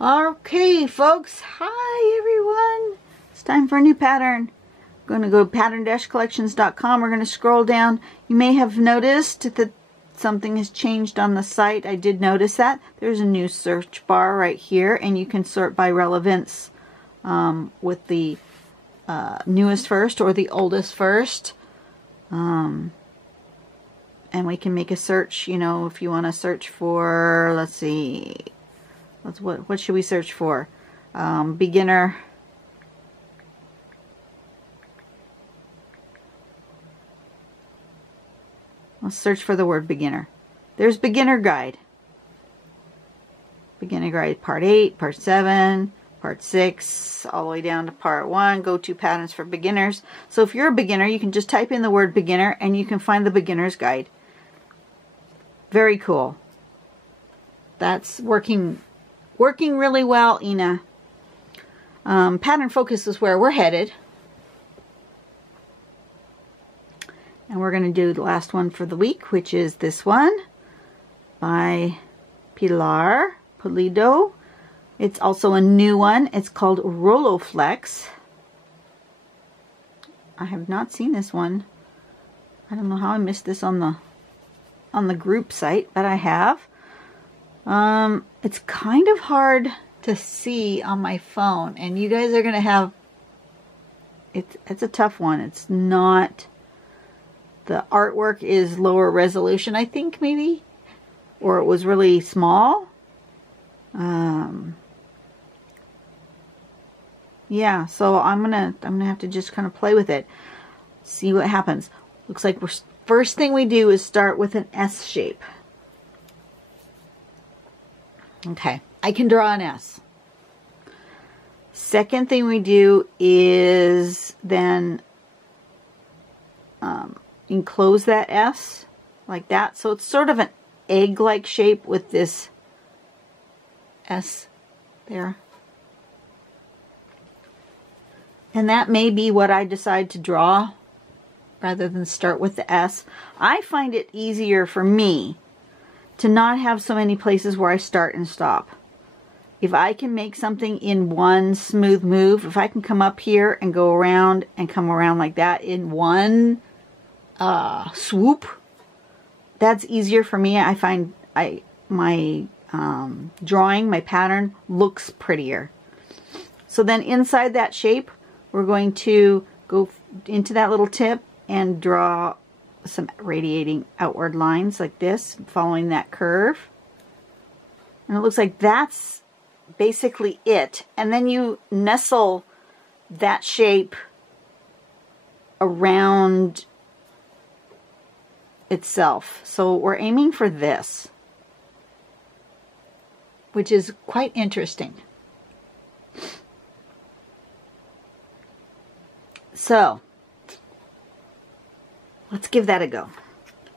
Okay, folks. Hi, everyone. It's time for a new pattern. I'm going to go to pattern-collections.com. We're going to scroll down. You may have noticed that something has changed on the site. I did notice that. There's a new search bar right here, and you can sort by relevance with the newest first or the oldest first. And we can make a search, you know, if you want to search for, let's see, what should we search for? Beginner. Let's search for the word beginner. There's beginner guide. Beginner guide part 8, part 7, part 6, all the way down to part 1. Go-to patterns for beginners. So if you're a beginner, you can just type in the word beginner and you can find the beginner's guide. Very cool. That's working really well, Ina. Pattern focus is where we're headed. And we're going to do the last one for the week, which is this one by Pilar Pulido. It's also a new one. It's called Roloflex. I have not seen this one. I don't know how I missed this on the group site, but I have. It's kind of hard to see on my phone, and you guys are going to have, it's a tough one. It's not, the artwork is lower resolution, I think, maybe, or it was really small. Yeah, so I'm gonna have to just kind of play with it, see what happens. Looks like first thing we do is start with an S shape. Okay, I can draw an S. Second thing we do is then enclose that S like that. So it's sort of an egg-like shape with this S there. And that may be what I decide to draw rather than start with the S. I find it easier for me to not have so many places where I start and stop. If I can make something in one smooth move, if I can come up here and go around and come around like that in one swoop, that's easier for me. I find my drawing, my pattern looks prettier. So then inside that shape, we're going to go into that little tip and draw some radiating outward lines like this, following that curve. And it looks like that's basically it. And then you nestle that shape around itself. So we're aiming for this, which is quite interesting. So let's give that a go.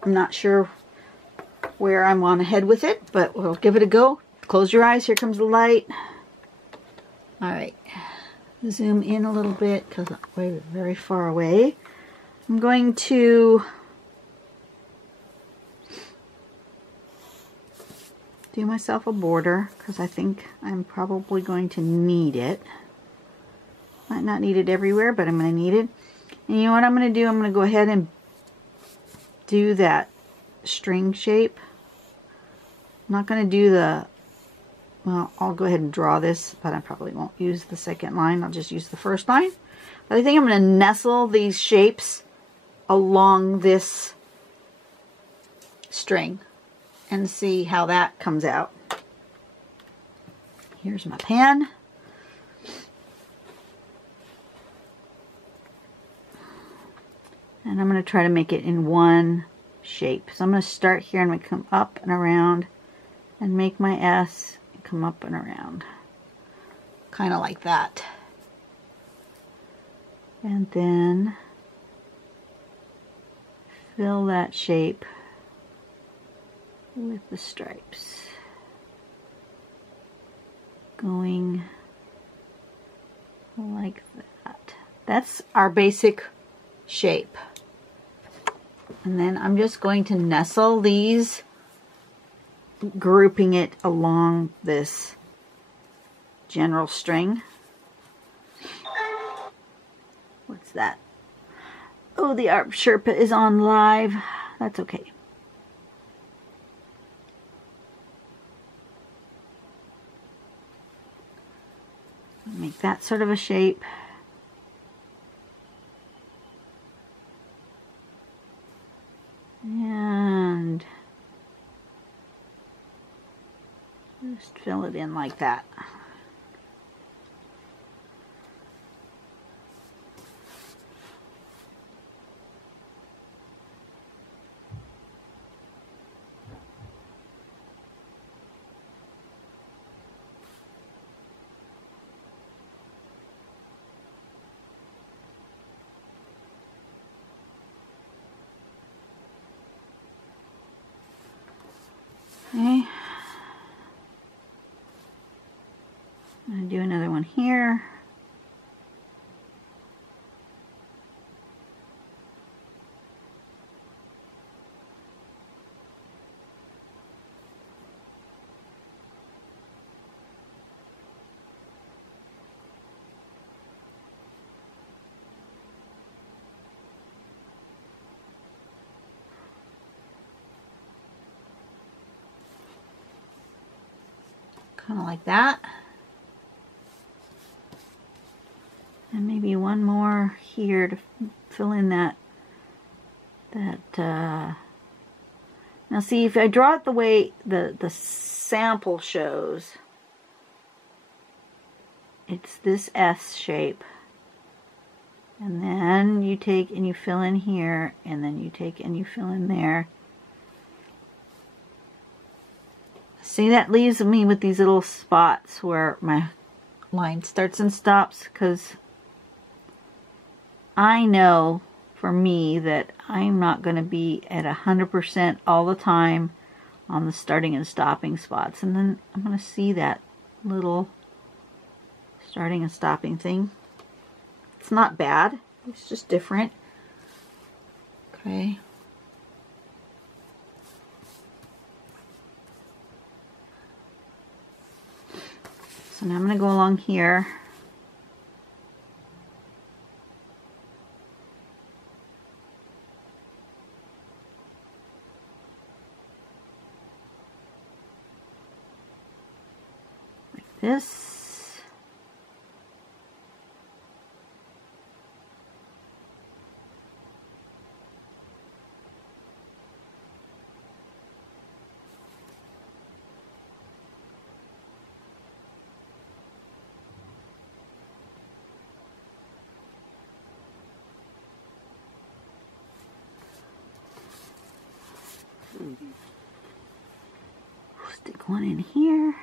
I'm not sure where I want to head with it, but we'll give it a go. Close your eyes. Here comes the light. All right. Zoom in a little bit because we're very far away. I'm going to do myself a border because I think I'm probably going to need it. Might not need it everywhere, but I'm going to need it. And you know what I'm going to do? I'm going to go ahead and do that string shape. I'm not going to do the, well, I'll go ahead and draw this, but I probably won't use the second line. I'll just use the first line. But I think I'm going to nestle these shapes along this string and see how that comes out. Here's my pen. And I'm going to try to make it in one shape. So I'm going to start here and I'm going to come up and around and make my S and come up and around. Kind of like that. And then fill that shape with the stripes. Going like that. That's our basic shape. And then I'm just going to nestle these, grouping it along this general string. What's that? Oh, the Art Sherpa is on live. That's okay. Make that sort of a shape. And just fill it in like that. Okay. I'm going to do another one here. Kind of like that. And maybe one more here to fill in that. Now see, if I draw it the way the sample shows, it's this S shape. And then you take and you fill in here, and then you take and you fill in there. See, that leaves me with these little spots where my line starts and stops, because I know for me that I'm not going to be at 100% all the time on the starting and stopping spots. And then I'm going to see that little starting and stopping thing. It's not bad. It's just different. Okay. So now I'm going to go along here. Like this. Stick one in here.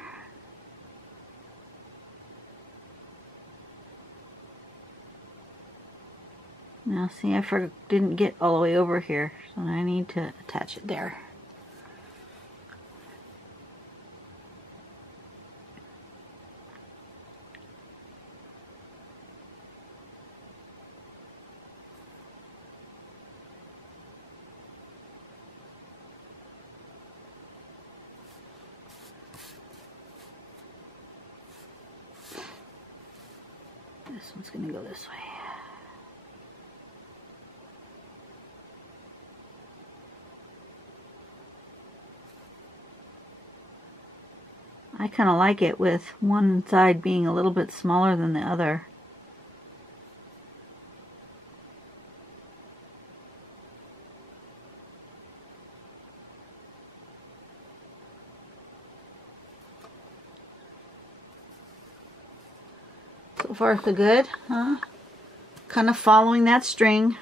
Now see, I didn't get all the way over here, so I need to attach it there. This one's going to go this way. I kind of like it with one side being a little bit smaller than the other. So far so good, huh? Kind of following that string.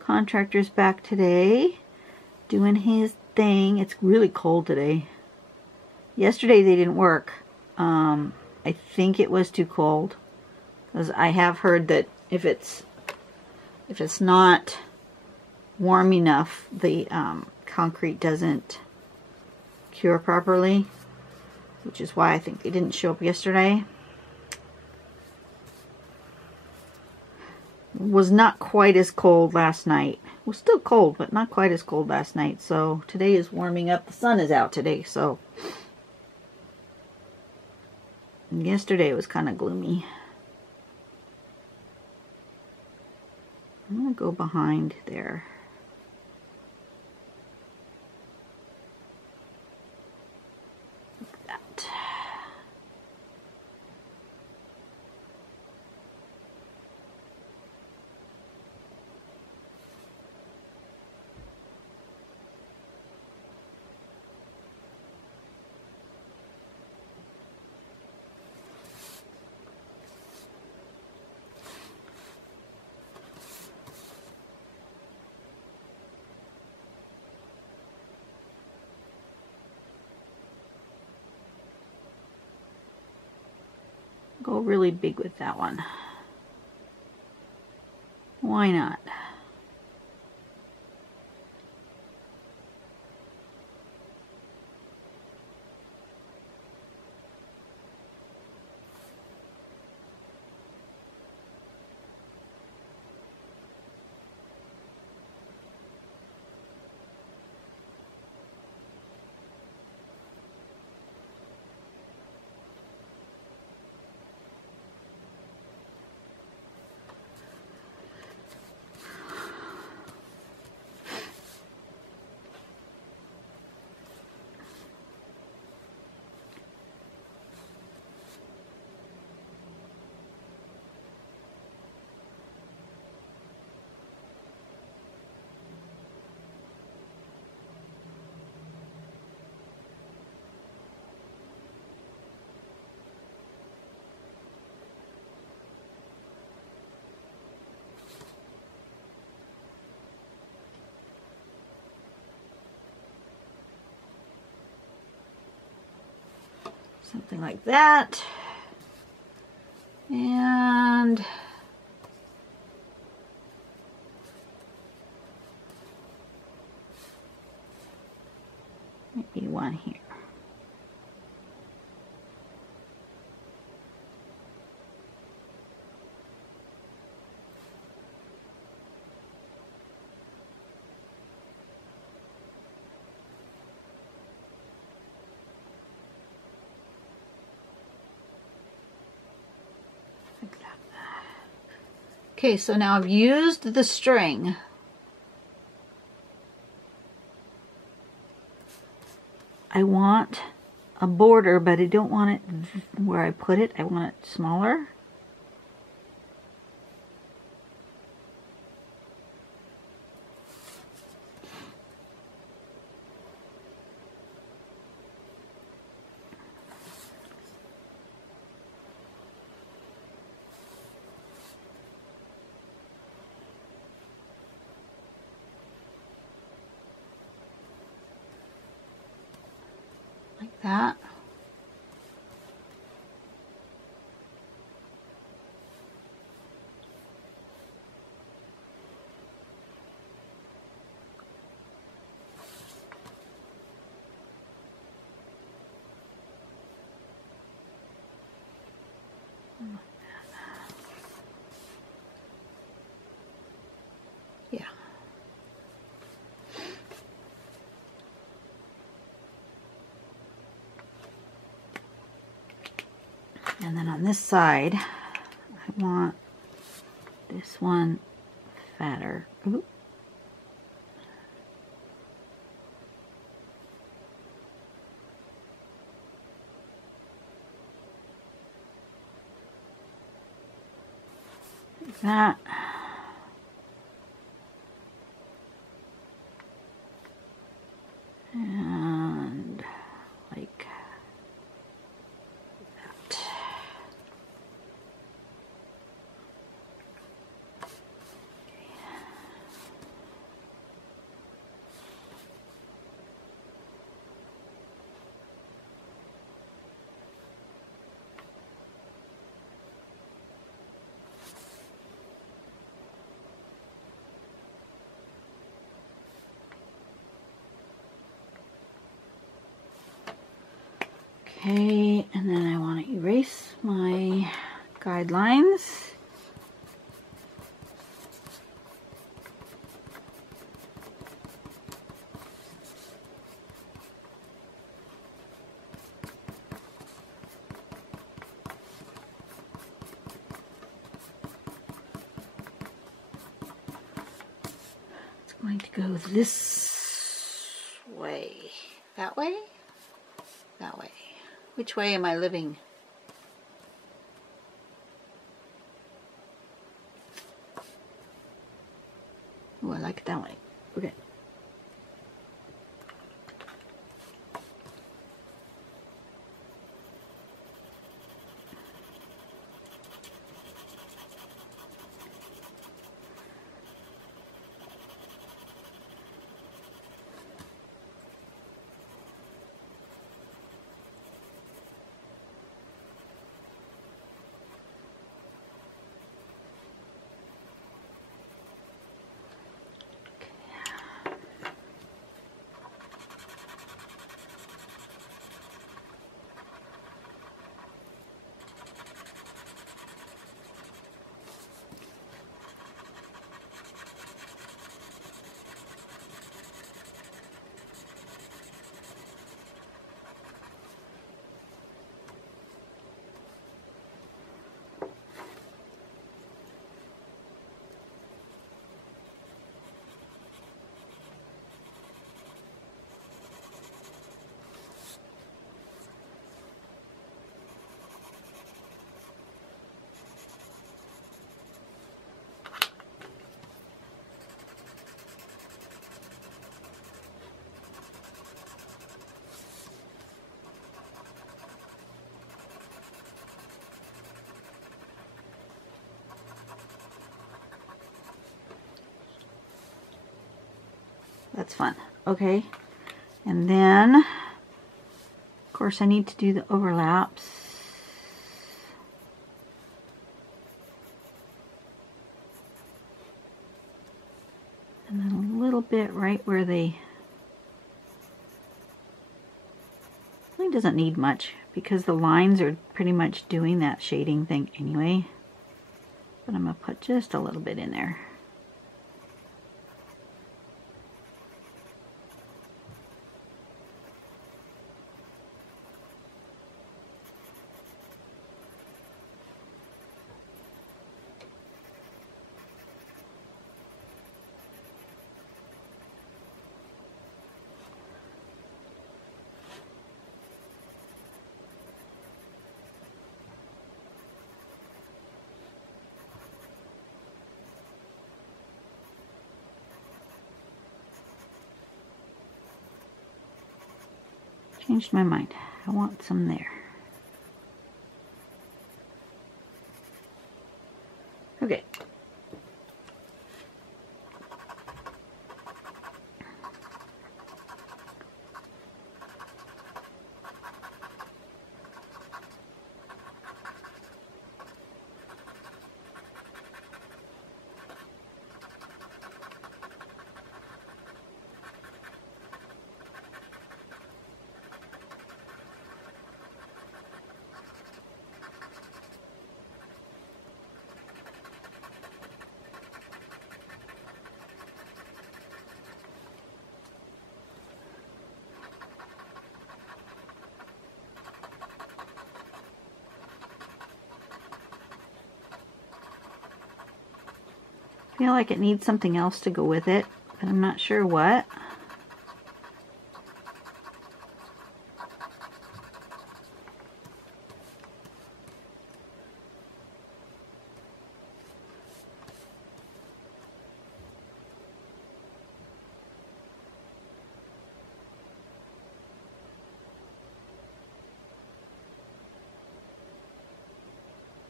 Contractor's back today, doing his thing. It's really cold today. Yesterday they didn't work. I think it was too cold, because I have heard that if it's not warm enough, the concrete doesn't cure properly, which is why I think they didn't show up yesterday. It was not quite as cold last night. It was still cold, but not quite as cold last night. So today is warming up. The sun is out today, so. And yesterday was kind of gloomy. I'm going to go behind there. Like that. Go really big with that one. Why not? Something like that. And maybe one here. Okay, so now I've used the string. I want a border, but I don't want it where I put it. I want it smaller. Like that. Yeah. And then on this side, I want this one fatter. Ooh. Like that. And like that. Okay, and then I want to erase my guidelines. It's going to go this way. That way? That way. Which way am I living? Oh, I like it that way. Okay. That's fun. Okay. And then, of course, I need to do the overlaps. And then a little bit right where they... It doesn't need much because the lines are pretty much doing that shading thing anyway. But I'm going to put just a little bit in there. Changed my mind. I want some there. Okay. I feel like it needs something else to go with it, but I'm not sure what.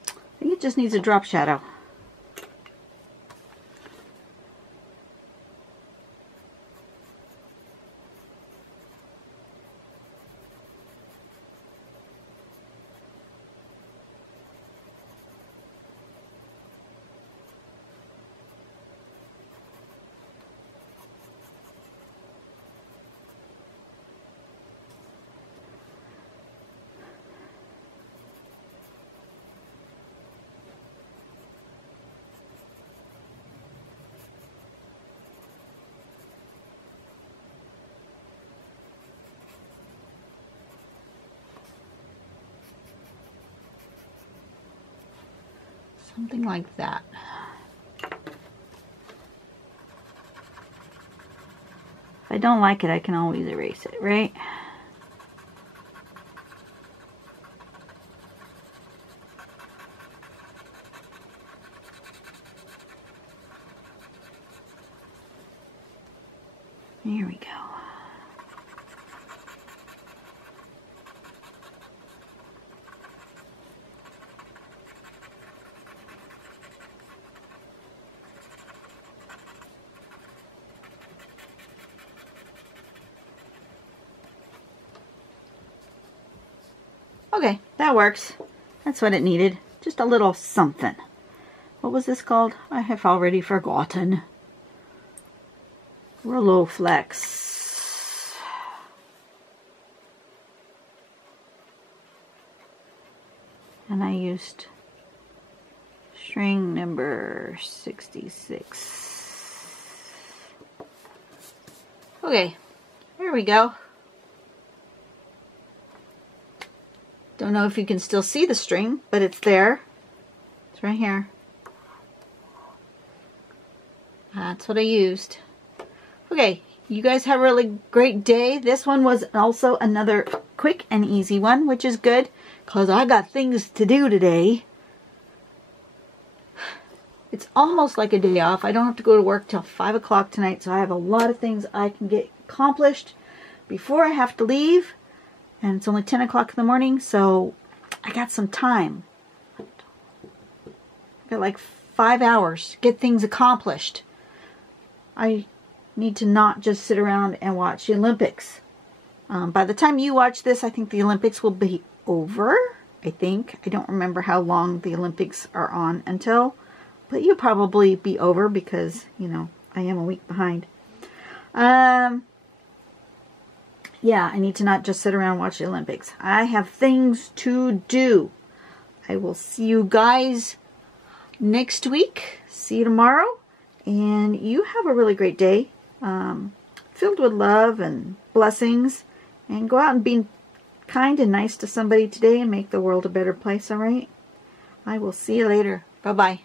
I think it just needs a drop shadow. Something like that. If I don't like it, I can always erase it, right? Here we go. Okay, that works. That's what it needed. Just a little something. What was this called? I have already forgotten. Roloflex. And I used string number 66. Okay, here we go. Don't know if you can still see the string, but it's there. It's right here. That's what I used. Okay, you guys have a really great day. This one was also another quick and easy one, which is good because I got things to do today. It's almost like a day off. I don't have to go to work till 5 o'clock tonight, so I have a lot of things I can get accomplished before I have to leave. And it's only 10 o'clock in the morning, so I got some time. I got like 5 hours to get things accomplished. I need to not just sit around and watch the Olympics. By the time you watch this, I think the Olympics will be over. I think. I don't remember how long the Olympics are on until. But you'll probably be over because, you know, I am a week behind. Yeah, I need to not just sit around and watch the Olympics. I have things to do. I will see you guys next week. See you tomorrow. And you have a really great day. Filled with love and blessings. And go out and be kind and nice to somebody today and make the world a better place, all right? I will see you later. Bye-bye.